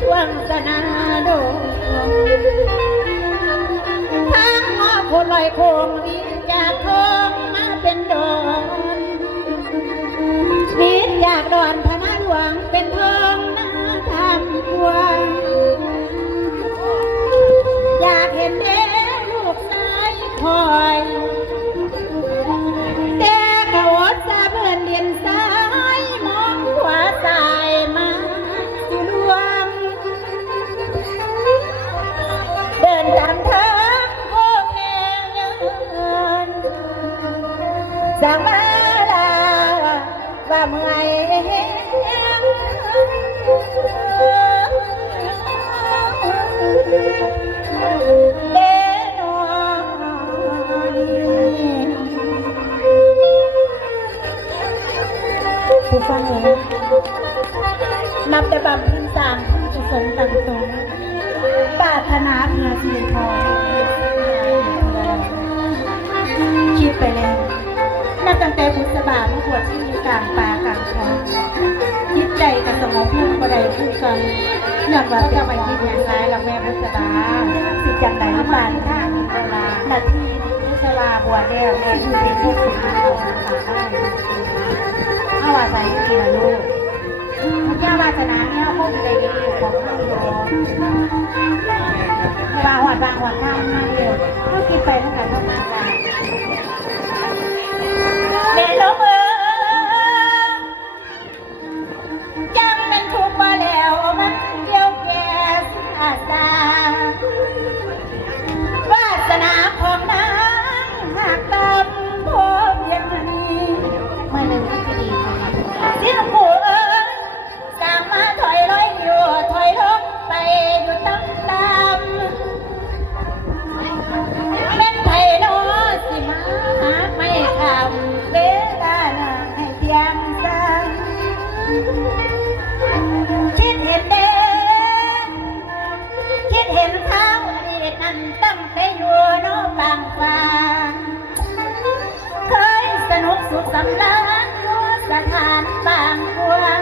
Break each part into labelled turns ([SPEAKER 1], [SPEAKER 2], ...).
[SPEAKER 1] ช่วงสนาดงทางหอคนลอยโคงนี้จากทองมาเป็นดอนชีวิตจากดอนพนาหลวงเป็น เมื่อยเดนอนผู้ฟังเลยนับแต่บำเพ็ญสร้างกุศลต่างตรงปรารถนาเพื่อสิ่งทองคิดไปแล้ว ตั้งแต่บุษบามาบวชที่กลางป่ากลางคลองคิดใจกับสมองพูดบ่ได้พูดกันย้อนว่าจะไปคิดอย่างไรกับแม่บุษบาสิจังใดบานข้ามีเวลานาทีนี้บุษบาบวชแล้วแม่อยู่ในที่สิ่งของขาได้เอาวาใส่ทีละลูกพระเจ้าวาสนาเนี่ยพวกใจดีของข้างโยว่าหอดบางหอดข้างมาเดียวก็คิดไปตั้งแต่เท่านั้ นุกสุขสำราญอยู่สถานบางกวง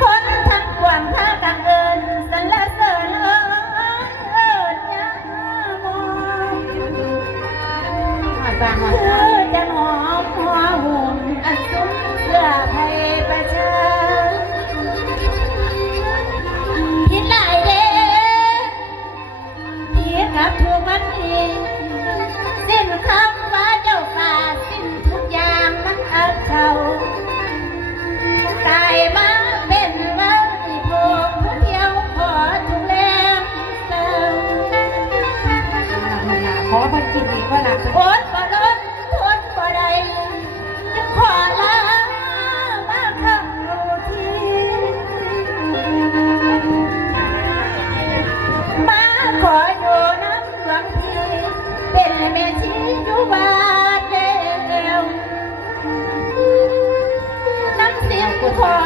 [SPEAKER 1] คนทั้งกวางท่ากังเอินสรรเสริญเอิญเอิญยามองหอดบางหอดคือจะหอมหัวหุ่นอันซุ้มเสื้อไทยประชา บาเดียวน้ำเสียงกูขอ